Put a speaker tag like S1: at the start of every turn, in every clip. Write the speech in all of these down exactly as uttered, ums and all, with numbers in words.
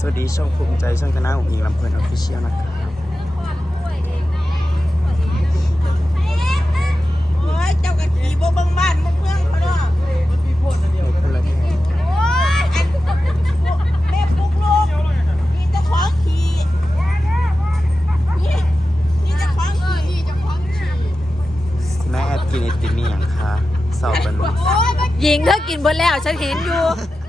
S1: วัสดีช่องภูมิใจช่องคณะของอิงลำเพลินออฟฟิเชียลนะครับ
S2: โอ้ยเจ้ากะขี่บ่เบิ่งบ้านบ่เมืองเขาเนาะมันมีพวกนั่นเดียวคนละแม่โอ้ยแม่ปลุกลูกมีเจ้าของขี่นี่นี่เจ้าของขี่นี่เจ้าของขี่
S1: แม่แอดกินไอติมมีอย่างคะสอบเป็น
S3: หญิงเธอกินหมดแล้วฉันเห็นอยู่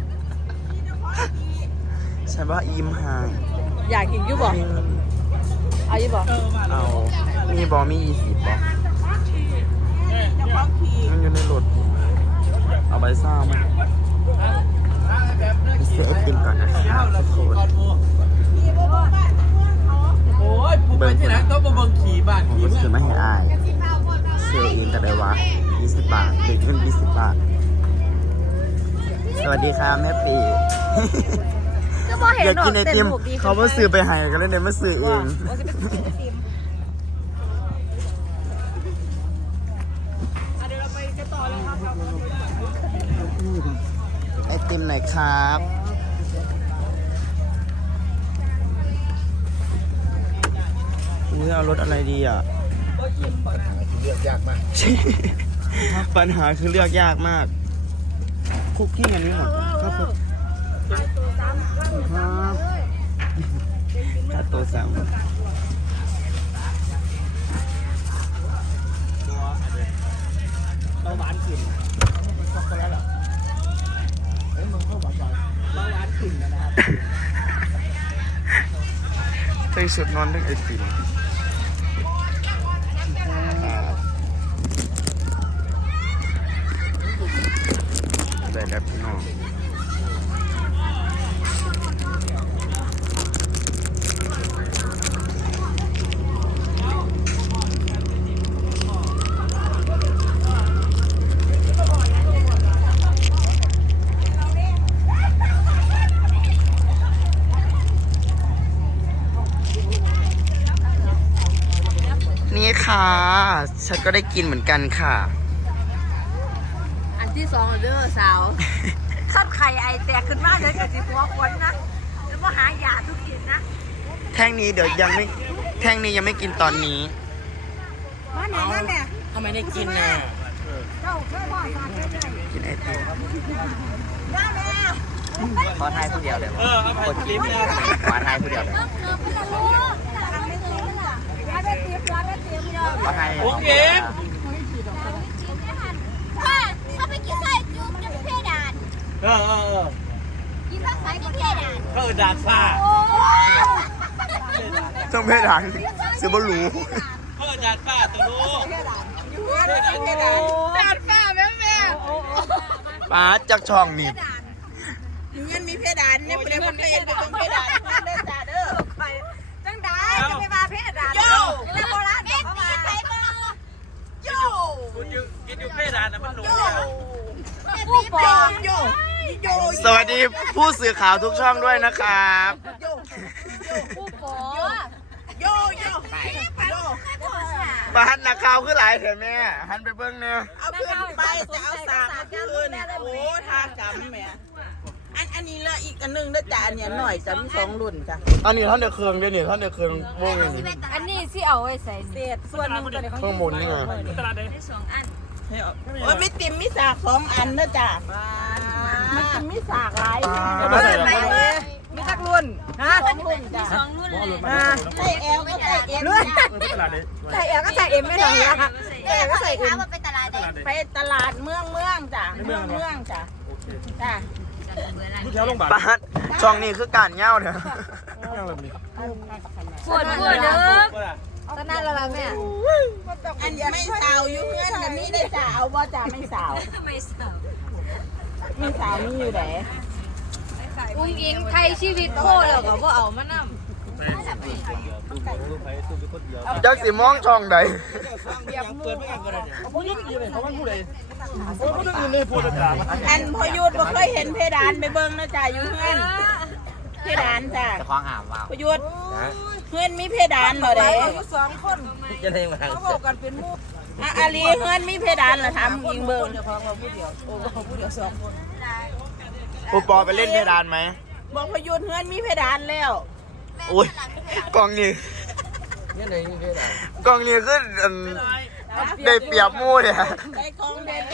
S1: ใช่ว่าอิ่มห่าง
S3: อยากกินอยู่บ่เอาอยู่บ่
S1: เอามีบอมียี่สิบบอ
S2: เจ้าของขี่
S1: มันอยู่ในรถเอาใบซ่ามาเสียไอติมก่อนนะครับทุกคน
S2: ขี่บ่เบิ่งบ้านบ่เมืองเขา
S4: โอ้ยผมไปที่ไหนต้องมาเบิ่งขี่บ้าน
S1: ผม
S4: ขี่
S1: ก็ซื้อมาให้อายเสื้ออินแต่ได้วะยี่สิบบาทเด็กขึ้นยี่สิบบาทสวัสดีครับแม่ปี
S3: ก็บ่เห็น
S1: อยาก
S3: หรอก
S1: กินไอติม
S3: แต่ลูกดี
S1: เขามาซื้อไปให้กันเลยเนี่ยมาซื้อเองไอติมไหนครับอุ้ยเอารสอะไรดีอ่ะ
S4: เลือกยากมาก
S1: ปัญหาคือเลือกยากมากคุกกี้อันนี้เหรอครับครับค่าตัวสามเราหวานขึ้นช็อกโกแลตอ่ะเอ้ยมึงเข้าหวานหวานเราหวานขึ้นนะครับใส่ชุดนอนด้วยไอติมได้แล้วพี่น้องนี่ค่ะฉันก็ได้กินเหมือนกันค่ะ
S3: อันที่สองเด้อสาวคัดไข่ไอแตกขึ้นมาเลยกับสิหัวควนนะแล้วก็หายาทุกกินนะ
S1: แท่งนี้เดี๋ยวยังไม่แท่งนี้ยังไม่กินตอนนี้
S2: มาแม่มาแม่
S4: ทำไมได้กินน่ะ
S2: เจ้าช่วยพ่อสอนด้วย
S1: กินไอติม
S2: มาแม่
S1: ขอทายผู้เดียวเลย
S4: เออเอาไปกินเนี่ย
S1: ขอทายผู้เดียวเลยขอทาย
S4: โอเค
S5: พ่อเขาไปกินไส้จุ๊บจุ๊บเพดาน
S4: เออเออเออ
S5: กินข้าวสายกับเพดาน
S4: เขาเออดาดฟ้า
S5: โอ้ย
S1: ต้องเพดานซื้อบอลู
S4: เขาเออดาดฟ้าตัวลูก
S2: อยู่เฮือนกินเพดาน
S3: ดาดฟ้าแม่แม่
S1: ป้าจากช่องนี่
S2: อยู่เฮือนมีเพดานเนี่ยบ่ได้มันไปเห็นไปเบิ่งเพดานเด้อจ้าเด้อ
S3: จังได้จะไปมาเพชรดา
S2: โย่
S3: แล้วโบราณ
S5: เอ็
S3: เขา
S5: ด
S3: มา
S5: ตีใส่มือ
S2: โย่
S4: กินอยู่กินอยู่เพดานนะมันหนู
S2: โย่
S4: เนี่ย
S5: ผู้ปอง
S2: โย่โย่
S1: สวัสดีผู้สื่อข่าวทุกช่องด้วยนะครับ
S2: โย่
S3: ผู้ปอ
S2: โย่โย่โย่
S1: ป้าหันนักข่าวคือหลายเถอะแม่หันไปเบิ้งเนี่ย
S2: เอาขึ้นไปจะเอาสากมาขึ้นโอ้ทาจำแม่อันอันนี้ละอีกอันนึงนะจ๊ะอันเนี้ยหน่อยจะมีสองรุ่นจ้ะ
S1: อันนี้ท่านเดือเครื่องเดี๋ยวนี้ท่านเดือเครื่องวง
S3: อันนี้ที่เอาไว้ใส่เศษส่วนหนึ่งตัวนี้
S1: ข้างบนนี่ไง
S2: โอ้ยไม่ติมมีสากสองอันนะจ๊ะมันติมมีสากหลาย
S3: มีตักรุ่นฮะ
S2: สองรุ่นจ้ะ
S3: สองรุ่นเลยอ่า
S2: ใส่แอลก็ใส่เอ็ม
S3: รุ่น
S2: จ้ะ
S3: ใส่เอลก็ใส่เอ็มไม่หน่อยอะใส่เอลก็ใส่เอ็
S5: ถาม มว่าไปตลาดไหน
S2: ไปตลาดเมืองเมืองจ้ะเมืองเมืองจ้ะจ้ะ
S1: ป้าหันช่องนี้คือการเง่าเถอะ
S3: ปวดปวดเด้อตอนนั้นละแม่
S2: อันไม่สาวอยู่เงื่อนกับนี่ได้จ้ะเอาบ่จ้ะไม่สาว
S3: ไม่สาว
S2: ไม่สาวมีอยู่ไหน
S3: อุ้งอิงไทยชีวิตโคแล้วก็บ่เอามานำ
S1: จักสิมองช่องใด
S4: เปิดไม่กันก็ได้เนี่ย
S2: อันพอยุดบ่เคยเห็นเพดานไปเบิ่งนะจ้ะอยู่เงื่อนเพดานจ้ะ
S4: จะคล้องหามว่า
S2: พอยุดเงื่อนมีเพดานบ่ได้
S4: จะได้มาเขาบอกกัน
S2: อะอาลีเงื่อนมีเพดานเหรอทำยิงเบิ่ง
S1: ปูปอไปเล่นเพดานไหม
S2: บอกพยุนเฮือนมีเพดานแล้ว
S6: โอ้ยกล้องนี้
S4: นี่ไหนมีเพดาน
S6: กล้องนี้ขึ้นได้เปรียบหมู่เนี่ย
S2: ได้ของแดนเด้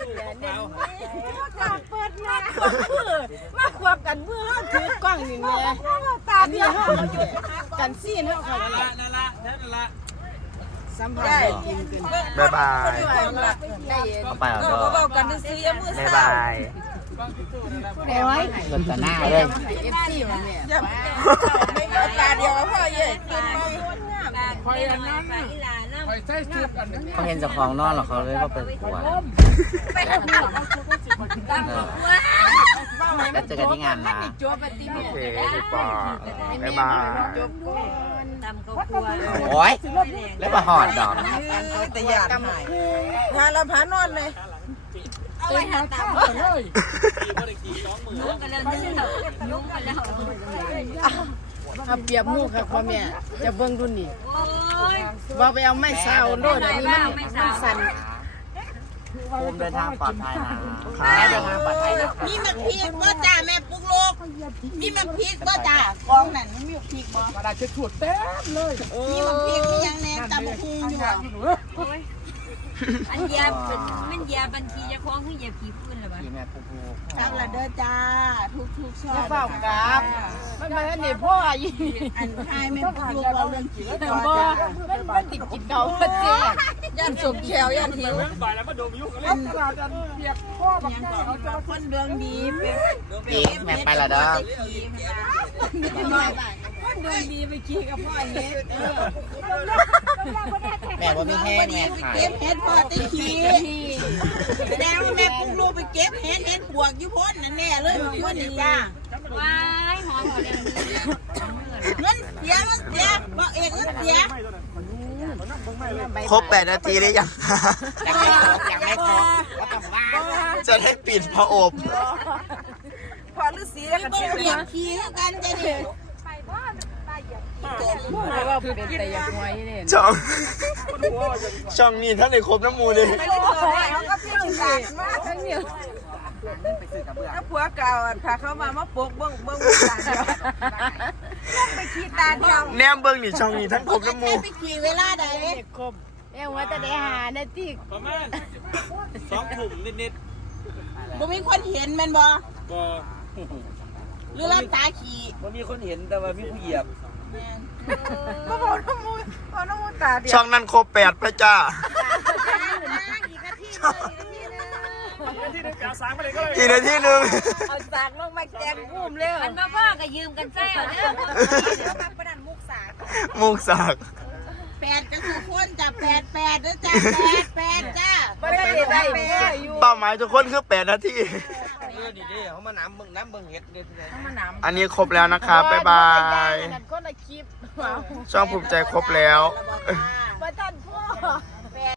S3: เปิดมามาควบกันเมื่อถือกล้องนี่แม่ตาเดียวเฮากันซีนเฮาค่ะ
S4: นั่นละนั่นละนั่นละ
S3: สัมภาษณ์กินกัน
S6: บ๊ายบาย
S3: ได้เย็น
S6: เอาไปเอา
S2: ก็
S6: ดอก
S2: เบากันซื้อมือ
S6: บ๊าย
S2: สา
S6: บาย
S3: เดี๋ยวไว้
S6: รถตาหน้าเลย
S3: เอฟซีมาเนี่ย
S2: อย่าไม่เอาตาเดียวพ่อเย่กินไหม
S1: คอยอันนั้นคอยใช้ชุดอันนึง
S6: เขาเห็นเจ้าของนอนหรอเขาเลยว่าเปิดขวดแล้วเจอกันที่งานนะ
S3: จัวปฏิ
S6: โอ
S3: เมีย
S6: เคพี่ปอบ๊ายบาย
S3: จบก่อนตำก็กลัว
S6: โอ้ยแล้วมาหอดดอก
S2: แต่หยาดหายพาเราพานอนเลย
S5: เอาไว้หาตาม
S1: เลย
S5: ยุ่งกันแล้วยุ่งกันแล้ว
S3: เอาเปรียบหมู่ค่ะพ่อแม่จะเบิ่งดูนี่
S5: โอ้ย
S3: ว่าไปเอาไม้ซาวโลดอันนี้มันมันสั่น
S6: ภูมิเดินทางปลอดภัยนะเดินทางปลอดภัยนะ
S2: มีมักพีกบ่จ่าแม่ปุกลูกมีมักพีกบ่จ่ากองนั่นมีมักพีกบ่
S1: กระดาษเช็ดชุดเต็มเลย
S2: มีมักพีกมียังแน่ตาบุคุงอยู่
S5: อันยาเป็นมันยาบัญชีจะคล้องขึ้นยาผีพื้นหรือเปล่า
S6: ทีแม่ภูมิ
S2: ทำละเด้อจ้าทุกทุกๆช่อ
S3: จะเฝ้ากราบมันมาท่านนี่พ่ออี
S2: อันทายแม่ปุกลูกเราเรื่องผีก่อน
S3: บ่
S2: จ้า
S3: มันมันติดกินเก่าเจ๊ย่านสมแขวย่านหิว
S4: บ่ายแล้วมาดมยุ่งกันเลย
S1: เอากระดาษอันเปียกข้อบัก
S2: ยัง
S1: เจ้า
S2: เขาจะคนดวงดีเป็น
S6: เอ๊ะแม่ไปละเด้อ
S3: คนดวงดีไปขี่กับพ่อเฮ็ด
S6: แม่ว่ามีแห้งแม่
S2: ไป
S6: ขาย
S2: เก็บเห็ดพอติขี้แสดงว่าแม่ปุกลูกไปเก็บเห็ดเห็ดปวกอยู่พ้นนั่นแน่เลยพ้นนี่จ้า
S5: ว้ายหอมหอมเลย
S2: เงินเสียเงินเสียบอกเอกเงินเสีย
S6: ครบแปดนาทีหรือยัง
S2: ยังไม่ครบยังไม่ครบ
S6: จะได้ปิดพระอบ
S2: พอฤาษีก็เบิ่งเปียกขี้เท่ากันจะดิ
S3: ว่าเป็นแต่อยากหวยนี่
S6: ช่อง ช่องนี้ท่านในครบน้ำมูเลย
S2: ไม่ได้เกิดอะไรเขาก็พี่หลานมาก
S3: ทั้งนี้
S2: ถ้าผัวเก่าพาเขามามาปลุกเบิ่งเบิ่งตาเดียวไปขี้ตาเดียว
S6: แนมเบิ้งนี่ช่องนี้ท่านครบน้ำมู
S2: ไปขี้เวลาใด
S3: ครบเอ้ว่าแต่ได้หานาที
S4: ประมาณสองถุงนิด
S2: บ่มีคนเห็นแม่นบ่
S4: ๆก็
S2: หรือรับตาขี้
S4: มันมีคนเห็นแต่ว่ามีผู้เหยียบ
S2: ก็บอกน้ำมูกบอกน้ำมูกตาเดียว
S6: ช่องนั้นครบแปดพระจ้า
S2: อีกนาทีนึง
S4: ที่นึงกาสางไปเลยก็เลย
S6: อีกนาทีหนึ่ง
S2: เอาสากลงมาแกงกุ้มเร็ว
S5: มันมาพ่อก็ยืมกันใช่เหรอเนี่ย
S2: มาประดันมุกสาก
S6: มุกสาก
S2: แปดก็คือคนจ้ะแปดแปดนะจ้ะแปดแปดจ้ะ
S3: ไม่ได้ได้พ่ออยู่
S6: เป้าหมายทุกคนคือแปดนาที
S4: เออนี่เด้เขามาน้ำเบิ่งน้ำเบิ่งเห็ดเด้อที่ไหน
S3: มาน้ำ
S6: อันนี้ครบแล้วนะครับ บ๊ายบาย
S3: คนละคลิป
S6: ช่องภูมิใจครบแล้ว
S3: ประทันพ่อ